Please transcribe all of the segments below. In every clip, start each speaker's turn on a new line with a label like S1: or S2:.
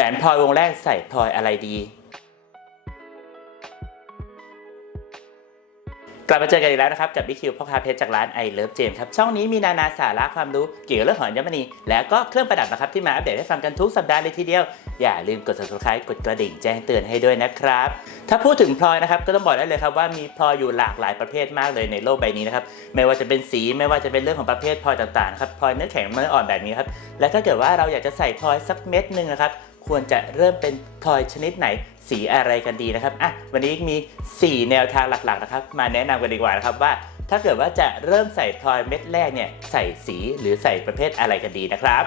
S1: หวนพลอยวงแรกใส่พลอยอะไรดี กลับมาเจอกันอีกแล้วนะครับ กับบิ๊กคิวพ่อค้าเพชรจากร้านไอเลิฟเจมครับ ช่องนี้มีนานาสาระความรู้เกี่ยวกับเรื่องของอัญมณี และก็เครื่องประดับนะครับ ที่มาอัปเดตให้ฟังกันทุกสัปดาห์เลยทีเดียว อย่าลืมกด subscribe กดกระดิ่งแจ้งเตือนให้ด้วยนะครับ ถ้าพูดถึงพลอยนะครับก็ต้องบอกได้เลยครับว่ามีพลอยอยู่หลากหลายประเภทมากเลยในโลกใบนี้นะครับไม่ว่าจะเป็นสีไม่ว่าจะเป็นเรื่องของประเภทพลอยต่างๆนะครับพลอยเนื้อแข็งเนื้ออ่อนแบบนี้ครับและถ้าเกิดว่าเราอยากจะใส่พลอยสักเม็ดหนึ่งนะครับ ควรจะเริ่มเป็นพลอยชนิดไหนสีอะไรกันดีนะครับอะวันนี้มี 4 แนวทางหลักๆนะครับ มาแนะนำกันดีกว่านะครับว่า ถ้าเกิดว่าจะเริ่มใส่พลอยเม็ดแรกเนี่ยใส่สีหรือใส่ประเภทอะไรกันดีนะครับ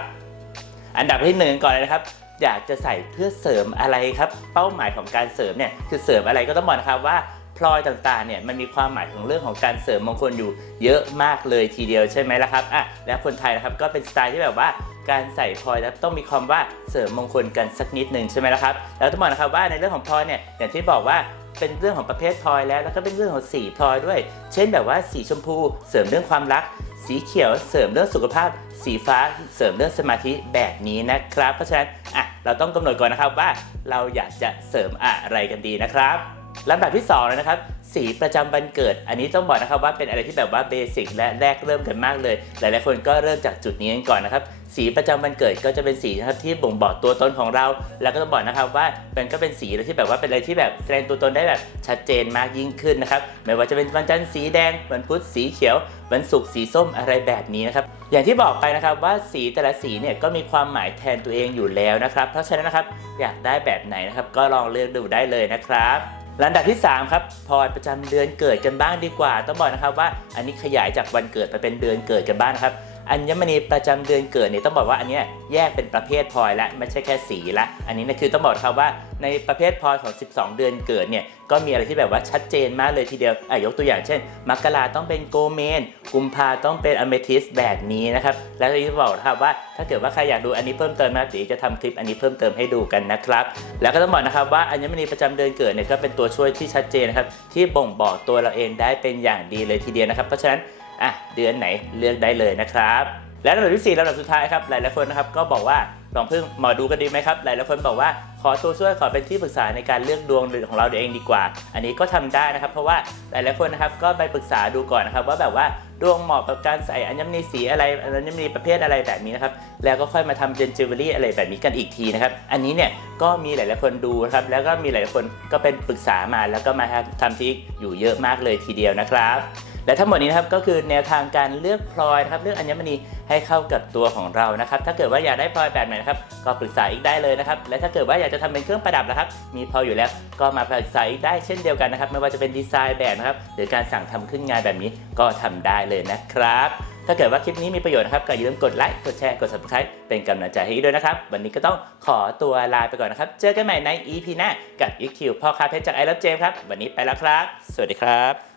S1: อันดับที่หนึ่งก่อนเลยนะครับอยากจะใส่เพื่อเสริมอะไรครับ เป้าหมายของการเสริมเนี่ยคือเสริมอะไรก็ต้องบอกนะครับว่าพลอยต่างๆเนี่ยมันมีความหมายของเรื่องของการเสริมมงคลอยู่เยอะมากเลยทีเดียวใช่ไหมล่ะครับอะแล้วคนไทยนะครับก็เป็นสไตล์ที่แบบว่า การใส่พลอยแล้วต้องมีความว่าเสริมมงคลกันสักนิดหนึ่งใช่ไหมล่ะครับแล้วต้องบอกนะครับว่าในเรื่องของพลอยเนี่ยอย่างที่บอกว่าเป็นเรื่องของประเภทพลอยแล้ว แล้วก็เป็นเรื่องของสีพลอยด้วย เช่นแบบว่าสีชมพูเสริมเรื่องความรัก สีเขียวเสริมเรื่องสุขภาพ สีฟ้าเสริมเรื่องสมาธิแบบนี้นะครับ เพราะฉะนั้นอะเราต้องกำหนดก่อนนะครับว่าเราอยากจะเสริมอะไรกันดีนะครับ ลำดับที่2เลยนะครับสีประจำวันเกิด อันนี้ต้องบอกนะครับว่าเป็นอะไรที่แบบว่าเบสิกและแรกเริ่มกันมากเลย หลายๆคนก็เริ่มจากจุดนี้กันก่อนนะครับสีประจำวันเกิดก็จะเป็นสีนะครับที่บ่งบอกตัวตนของเรา แล้วก็ต้องบอกนะครับว่ามันก็เป็นสีที่แบบว่าเป็นอะไรที่แบบแสดงตัวตนได้แบบชัดเจนมากยิ่งขึ้นนะครับไม่ว่าจะเป็นวันจันทร์สีแดงวันพุธสีเขียว วันศุกร์สีส้มอะไรแบบนี้นะครับอย่างที่บอกไปนะครับว่าสีแต่ละสีเนี่ยก็มีความหมายแทนตัวเองอยู่แล้วนะครับ เพราะฉะนั้นนะครับอยากได้แบบไหนนะครับก็ลองเลือกดูได้เลยนะครับ ลำดับที่ 3 ครับพลอยประจำเดือนเกิดกันบ้างดีกว่า ต้องบอกนะครับว่าอันนี้ขยายจากวันเกิดไปเป็นเดือนเกิดกันบ้างนะครับ อัญมณีประจำเดือนเกิดเนี่ยต้องบอกว่าอันนี้แยกเป็นประเภทพลอยและไม่ใช่แค่สีละ อันนี้นะคือต้องบอกครับว่าในประเภทพลอยของ 12 เดือนเกิดเนี่ยก็มีอะไรที่แบบว่าชัดเจนมากเลยทีเดียวอะยกตัวอย่างเช่น มกราต้องเป็นโกเมน กุมภาต้องเป็นอเมทิสแบบนี้นะครับ แล้วที่จะบอกนะครับว่าถ้าเกิดว่าใครอยากดูอันนี้เพิ่มเติมนะเดี๋ยวจะทำคลิปอันนี้เพิ่มเติมให้ดูกันนะครับ แล้วก็ต้องบอกนะครับว่าอัญมณีประจำเดือนเกิดเนี่ยก็เป็นตัวช่วยที่ชัดเจนนะครับที่บ่งบอกตัวเราเองได้เป็นอย่างดีเลยทีเดียวนะครับเพราะฉะนั้น อะเดือนไหนเลือกได้เลยนะครับ และลำดับที่4ลำดับสุดท้ายครับหลายๆคนนะครับก็บอกว่าลองพึ่งหมอดูกันดีไหมครับ หลายๆคนบอกว่าขอตัวช่วยขอเป็นที่ปรึกษาในการเลือกดวงของเราเองดีกว่า อันนี้ก็ทำได้นะครับ เพราะว่าหลายๆคนนะครับก็ไปปรึกษาดูก่อนนะครับ ว่าแบบว่าดวงเหมาะกับการใส่อัญมณีสีอะไรอัญมณีประเภทอะไรแบบนี้นะครับแล้วก็ค่อยมาทำเป็นจิวเวลรี่อะไรแบบนี้กันอีกทีนะครับ อันนี้เนี่ยก็มีหลาย ๆ คนดูนะครับ แล้วก็มีหลายๆคนก็เป็นปรึกษามาแล้วก็มาทำทริคอยู่เยอะมากเลยทีเดียวนะครับ และทั้งหมดนี้นะครับก็คือแนวทางการเลือกพลอยนะครับเลือกอัญมณีให้เข้ากับตัวของเรานะครับ ถ้าเกิดว่าอยากได้พลอยแบบไหนนะครับก็ปรึกษาอีกได้เลยนะครับ และถ้าเกิดว่าอยากจะทำเป็นเครื่องประดับนะครับ มีพออยู่แล้วก็มาปรึกษาอีกได้เช่นเดียวกันนะครับ ไม่ว่าจะเป็นดีไซน์แบบนะครับหรือการสั่งทำขึ้นงานแบบนี้ก็ทำได้เลยนะครับ ถ้าเกิดว่าคลิปนี้มีประโยชน์นะครับก็อย่าลืมกดไลค์กดแชร์กด subscribe เป็นกำลังใจให้ด้วยนะครับ วันนี้ก็ต้องขอตัวลาไปก่อนนะครับ เจอกันใหม่ใน EP หน้ากับ EQ พ่อค้าเพชรจากไอ o v e เจมครับ วันนี้ไปแล้วครับ สวัสดีครับ